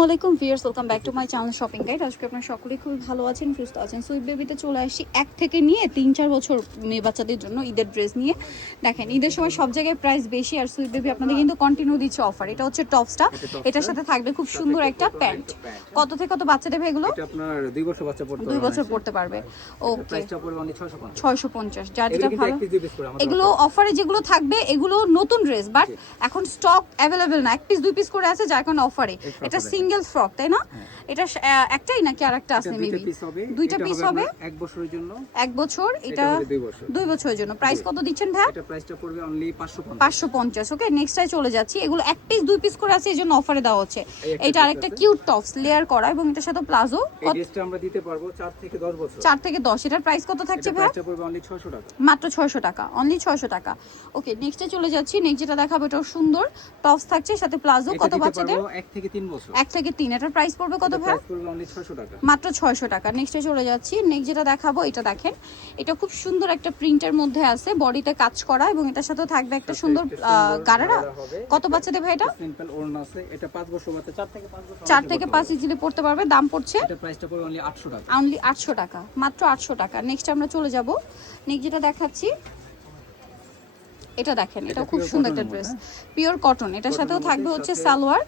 আসসালামাইকুম viewers, welcome back to my channel shopping guide. আজকে আপনারা সকলেই খুব ভালো আছেন, সুস্থ আছেন। সুইট বেবিতে চলে আসছি 1 থেকে নিয়ে 3-4 বছর মেয়ে বাচ্চাদের জন্য ঈদের ড্রেস নিয়ে। দেখেন ঈদের সময় সব জায়গায় প্রাইস বেশি, আর সুইট বেবি আপনাদের কিন্তু কন্টিনিউ দিচ্ছে অফার। এটা হচ্ছে টপসটা, এটার সাথে থাকবে খুব সুন্দর একটা প্যান্ট। কত থেকে কত বাচ্চা দেবে এগুলো? এটা আপনার 2 বছর বাচ্চা পড়তে 2 বছর পড়তে পারবে। ওকে, প্রাইসটা পড়বে অনলি 650 650, যার যেটা ভালো। আমাদের এগুলো অফারে যেগুলো থাকবে এগুলো নতুন ড্রেস, বাট এখন স্টক অ্যাভেলেবেল না, 1 পিস 2 পিস করে আছে যার কারণে অফারে। এটা সিঙ্গেল ফ্রক, তাই না? এটা একটাই নাকি আরেকটা আছে? মেবি দুইটা পিস হবে 1 বছরের জন্য। 1 বছর, এটা 2 বছরের জন্য। প্রাইস কত দিচ্ছেন ভাই? এটা প্রাইসটা পড়বে অনলি 550। ওকে, নেক্সটটাই চলে যাচ্ছি। এগুলো 1 পিস 2 পিস করে আছে, এজন্য অফারে দেওয়া হচ্ছে। এটা আরেকটা কিউট টপস লেয়ার করা, এবং এটার সাথে প্লাজো। এই ড্রেসটা আমরা দিতে পারবো 4 থেকে 10 বছর। 4 থেকে 10। এটার প্রাইস কত থাকছে ভাই? প্রাইসটা পড়বে অনলি 600 টাকা, মাত্র 600 টাকা, অনলি 600 টাকা। ওকে, নেক্সটে চলে যাচ্ছি। নেক্সট যেটা দেখাবো এটাও সুন্দর টপস থাকছে, সাথে প্লাজো। কত বাচ্চাদের? 1 থেকে 3 বছর। 1 থেকে 3। এটার প্রাইস পড়বে কত ভাই? প্রাইস পড়বে অনলি 600 টাকা, মাত্র 600 টাকা। নেক্সটে চলে যাচ্ছি। নেক্সট যেটা দেখাবো এটা দেখেন, এটা খুব সুন্দর একটা প্রিন্টের মধ্যে আছে, বডিতে কাজ করা, এবং এটার সাথে থাকবে একটা সুন্দর গারারা। কত বাচ্চাদের ভাই এটা? সিম্পল ওড়না আছে। এটা 5 বছর বাচ্চা, 4 থেকে 5 বছর। 4 থেকে 5 ইজিলি পড়তে পারবে। দাম পড়ছে এটা প্রাইসটা পড়বে অনলি 800 টাকা, অনলি 800 টাকা, মাত্র 800 টাকা। নেক্সট আমরা চলে যাব। নেক্সট যেটা দেখাচ্ছি এটা দেখেন, এটা খুব সুন্দর একটা ড্রেস, পিওর কটন। এটার সাথেও থাকবে হচ্ছে সালোয়ার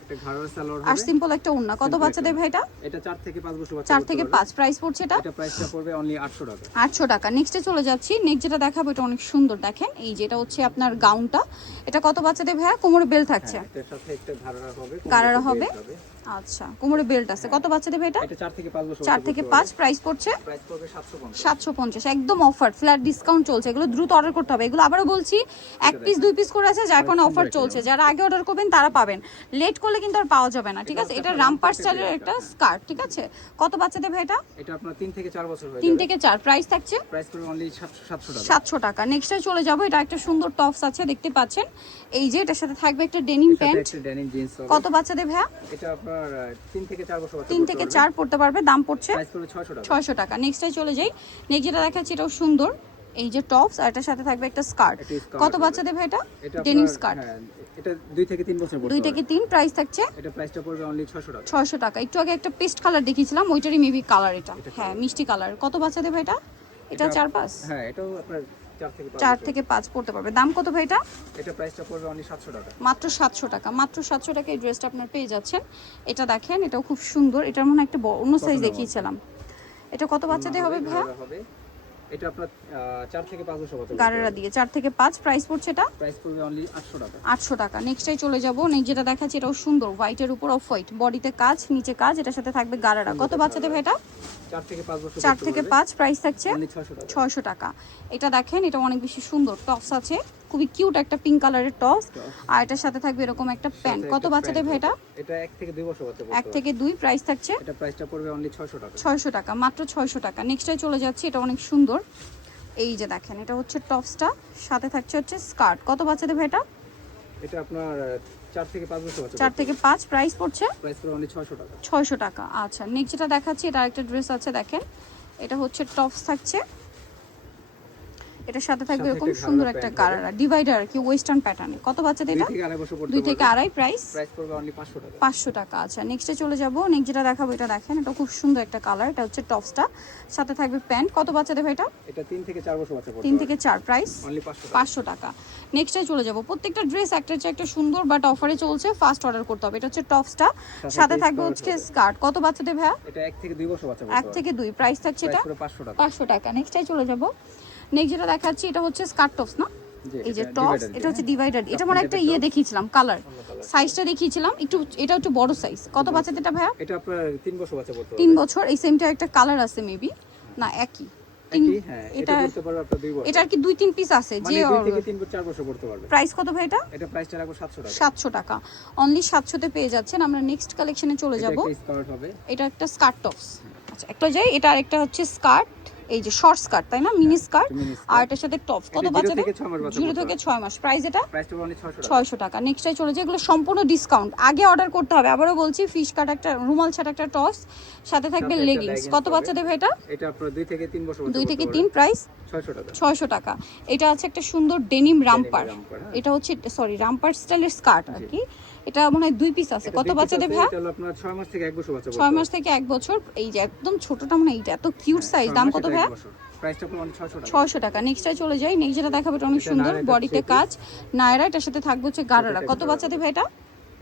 আর সিম্পল একটা ওড়না। কত বাচ্চাদের ভাই এটা? এটা 4 থেকে 5 বছর বাচ্চা। 4 থেকে 5। প্রাইস পড়ছে এটা? এটা প্রাইসটা পড়বে অনলি 800 টাকা, 800 টাকা। নেক্সটে চলে যাচ্ছি। নেক্সট যেটা দেখাবো এটা অনেক সুন্দর। দেখেন এই যে এটা হচ্ছে আপনার গাউনটা। এটা কত বাচ্চাদের ভাইয়া? কোমরে বেল্ট থাকছে, এর সাথে একটা গারারা হবে। আচ্ছা, কোমরে বেল্ট আছে। কত বাচ্চাদের ভাই এটা? এটা 4 থেকে 5 বছর। 4 থেকে 5। প্রাইস পড়ছে প্রাইস পড়বে 750, 750। একদম অফার, ফ্ল্যাট ডিসকাউন্ট চলছে। এগুলো দ্রুত অর্ডার করতে হবে। এগুলো আবারও বলছি 1 পিস 2 পিস করে আছে, যার কোনো অফার চলছে। যারা আগে অর্ডার করবেন তারা পাবেন, লেট করলে কিন্তু আর পাওয়া যাবে না, ঠিক আছে? এটা রামপার স্টাইলের একটা স্কার্ট, ঠিক আছে? কত বাচ্চাদের ভাই এটা? এটা আপনার 3 থেকে 4 বছর হয়ে 3 যাবে। থেকে 4। প্রাইস থাকছে প্রাইস পড়বে অনলি 700 টাকা, 700 টাকা। নেক্সটে চলে যাব। এটা একটা সুন্দর টপস আছে, দেখতে পাচ্ছেন। এই যে এটার সাথে থাকবে একটা ডেনিম প্যান্ট। একটা ডেনিম জিন্স হবে। কত বাচ্চাদের ভাইয়া? এটা আপনার 3 থেকে 4 বছর বাচ্চা। 3 থেকে 4 পড়তে পারবে। দাম পড়ছে প্রাইস পড়বে 600 টাকা, 600 টাকা। নেক্সটে চলে যাই। নেক্সট যেটা দেখাচ্ছি এটাও সুন্দর। এই যে টপস, আর এটার সাথে থাকবে একটা স্কার্ট। কত বাচ্চাদের ভাই এটা? Denim skirt. এটা 2 থেকে 3 বছর পড়বে। 2 থেকে 3। প্রাইস থাকছে এটা প্রাইসটা পড়বে অনলি 600 টাকা, 600 টাকা। একটু আগে একটা পেস্ট কালার দেখিয়েছিলাম, ওইটারই মেবি কালার এটা। হ্যাঁ, মিষ্টি কালার। কত বাচ্চাদের ভাই এটা? এটা 4-5। হ্যাঁ এটাও আপনার 4 থেকে 5 পড়তে পারবে। দাম কত ভাই এটা? এটা প্রাইসটা পড়বে অনলি 700 টাকা, মাত্র 700 টাকা। মাত্র 700 টাকা এই ড্রেসটা আপনার পেয়ে যাচ্ছেন। এটা দেখেন, এটাও খুব সুন্দর। এটার মনে হয় একটা অন্য সাইজ দেখিয়েছিলাম। এটা কত বাচ্চাদের হবে ভাইয়া? এটা আপনার 4 থেকে 5 বছর বাচ্চা। গারারা দিয়ে 4 থেকে 5। প্রাইস পড়ছে এটা? প্রাইস পড়বে অনলি 800 টাকা, 800 টাকা। নেক্সটটাই চলে যাব। নেক্সট যেটা দেখাচ্ছি এটাও সুন্দর, হোয়াইটের উপর অফ হোয়াইট, বডিতে কাজ, নিচে কাজ, এটার সাথে থাকবে গারারা। কত বাচ্চাদের ভাই এটা? 4 থেকে 5 বছর। 4 থেকে 5। প্রাইস থাকছে অনলি 600 টাকা, 600 টাকা। এটা দেখেন, এটা অনেক বেশি সুন্দর টপস আছে, খুবই কিউট একটা পিঙ্ক কালারের টপস, আর এটার সাথে থাকবে এরকম একটা প্যান্ট। কত বাচ্চাদের ভাই এটা? এটা 1 থেকে 2 বছর বাচ্চা। 1 থেকে 2। প্রাইস থাকছে এটা প্রাইসটা পড়বে অনলি 600 টাকা, 600 টাকা, মাত্র 600 টাকা। নেক্সটটাই চলে যাচ্ছি। এটা অনেক সুন্দর। এই যে দেখেন, এটা হচ্ছে টপসটা, সাথে থাকছে হচ্ছে স্কার্ট। কত বাচ্চাদের ভাই এটা? এটা আপনার 4 থেকে 5 বছর বাচ্চা। 4 থেকে 5। প্রাইস পড়ছে প্রাইস পড়বে অনলি 600 টাকা, 600 টাকা। আচ্ছা, নেক্সট যেটা দেখাচ্ছি এটা আরেকটা ড্রেস আছে, দেখেন। এটা হচ্ছে টপস থাকছে, এটার সাথে থাকবে এরকম সুন্দর একটা গারারা, ডিভাইডার কি ওয়েস্টার্ন প্যাটার্নে। কত বাচ্চাদের এটা? 2 থেকে 2.5 বছর পড়তে 2 থেকে 2.5। প্রাইস প্রাইস পড়বে অনলি 500 টাকা, 500 টাকা। আচ্ছা, নেক্সটে চলে যাব। নেক্সট যেটা দেখাবো এটা দেখেন, এটা খুব সুন্দর একটা কালার। এটা হচ্ছে টপসটা, সাথে থাকবে প্যান্ট। কত বাচ্চাদের ভাই এটা? এটা 3 থেকে 4 বছর বাচ্চা পড়তে 3 থেকে 4। প্রাইস অনলি 500 টাকা, 500 টাকা। নেক্সটে চলে যাব। প্রত্যেকটা ড্রেস একটার চেয়ে একটা সুন্দর, বাট অফারে চলছে, ফার্স্ট অর্ডার করতে হবে। এটা হচ্ছে টপসটা, সাথে থাকবে হচ্ছে স্কার্ট। কত বাচ্চাদের ভাইয়া? এটা 1 থেকে 2 বছর বাচ্চা। 1 থেকে 2। প্রাইস থাকছে এটা 500 টাকা, 500 টাকা। নেক্সটটাই চলে যাব। নেক্সট যেটা দেখাচ্ছি এটা হচ্ছে স্কার্ট টপস না? এই যে টপস, এটা হচ্ছে ডিভাইডার। এটা মানে একটা ইয়ে দেখিয়েছিলাম, কালার সাইজটা দেখিয়েছিলাম একটু, এটা একটু বড় সাইজ। কত বাচ্চাদের এটা ভাইয়া? এটা আপনার 3 বছর বাচ্চা পড়তে 3 বছর। এই সেমটা একটা কালার আছে মেবি, না একই। হ্যাঁ এটা পড়তে পারবে আপনার 2 বছর। এটা আর কি 2-3 পিস আছে যে। 2 থেকে 4 বছর পড়তে পারবে। প্রাইস কত ভাই এটা? এটা প্রাইসটা রাখবো 700 টাকা, 700 টাকা। অনলি 700 তে পেয়ে যাচ্ছেন। আমরা নেক্সট কালেকশনে চলে যাব। এটা স্কার্ট হবে, এটা একটা স্কার্ট টপস। আচ্ছা, একটা যাই। এটা আরেকটা হচ্ছে স্কার্ট, এই যে শর্ট স্কার্ট, তাই না? মিনি স্কার্ট, আর এটার সাথে টপস। কত বাচ্চাদের? 0 থেকে 6 মাস। প্রাইস এটা প্রাইসটা অনলি 600 টাকা। নেক্সটটাই চলে যায়। এগুলো সম্পূর্ণ ডিসকাউন্ট, আগে অর্ডার করতে হবে। আবারও বলছি, ফিশ কাট একটা, রুমাল ছাট একটা টপস, সাথে থাকবে লেগিংস। কত বাচ্চাদের ভাই এটা? এটা আপনার 2 থেকে 3 বছর 2 থেকে 3। প্রাইস 600 টাকা, 600 টাকা। এটা আছে একটা সুন্দর ডেনিম রামপার। এটা হচ্ছে সরি রামপার স্টাইলের স্কার্ট আর কি। এটা মনে হয় 2 পিস আছে। এটা কত 2 piece বাচ্চাদের আছে, ভাইয়া? এটা হলো আপনার 6 মাস থেকে 1 বছর বাচ্চা। 6 মাস থেকে 1 বছর। এই যে একদম ছোটটা মনে হয় এইটা এত কিউট সাইজ। দাম কত ভাইয়া? প্রাইসটা আপনার অনলি 600 টাকা। 600 টাকা। নেক্সটে চলে যাই। নেক্সট যেটা দেখাবো এটা অনেক এটা সুন্দর, নায়রা বডিতে কাট কাজ নায়রা, এটার সাথে থাকবে হচ্ছে গারারা। কত বাচ্চাদের ভাই এটা?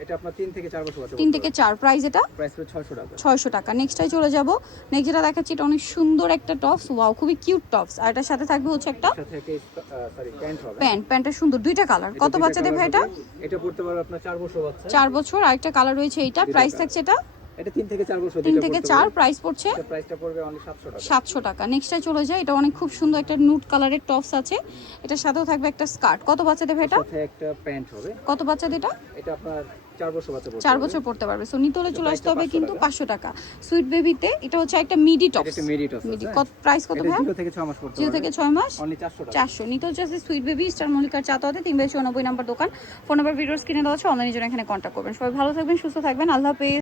এটা আপনার 3 থেকে 4 বছর বাচ্চা। 3 থেকে 4। প্রাইস এটা প্রাইস হলো 600 টাকা। 600 টাকা। নেক্সটে চলে যাব। নেক্সট যেটা দেখাচ্ছি এটা অনেক সুন্দর একটা টপস। ওয়াও, খুবই কিউট টপস। আর এটার সাথে থাকবে হচ্ছে একটা সাথে সরি প্যান্ট হবে। প্যান্টটা সুন্দর, দুইটা কালার। কত বাচ্চাদের ভাই এটা? এটা পড়তে পারবে আপনার 4 বছর বাচ্চা। 4 বছর। আরেকটা কালার রয়েছে এইটা। প্রাইস থাকছে এটা এটা 3 থেকে 4 বছর। 3 থেকে 4। প্রাইস পড়ছে এটা প্রাইসটা পড়বে অনলি 700 টাকা। 700 টাকা। নেক্সটে চলে যায়। এটা অনেক খুব সুন্দর একটা নুট কালারের টপস আছে। এটার সাথেও থাকবে একটা স্কার্ট। কত বাচ্চাদের ভাই এটা? সাথে একটা প্যান্ট হবে। কত বাচ্চাদের এটা? এটা আপনার 4 বছর বাচ্চা পড়বে। 4 বছর পড়তে পারবে। সো নিতে হলে চলে আসতে হবে কিন্তু 500 টাকা। সুইট বেবিতে এটা হচ্ছে একটা মিডি টপস। এটা একটা মিডি টপস। মিডি কত প্রাইস কত ভাই? 0 থেকে 6 মাস পড়তে 0 পারবে। থেকে 6 মাস অনলি 400 টাকা। 400। নিতে হচ্ছে সুইট বেবি স্টার মল্লিকার চাতোয়াতে 3/94 নাম্বার দোকান। ফোন নাম্বার ভিডিওর স্ক্রিনে দেওয়া আছে। অনলাইনের জন্য এখানে কন্ট্যাক্ট করবেন। সবাই ভালো থাকবেন, সুস্থ থাকবেন। আল্লাহ হাফেজ।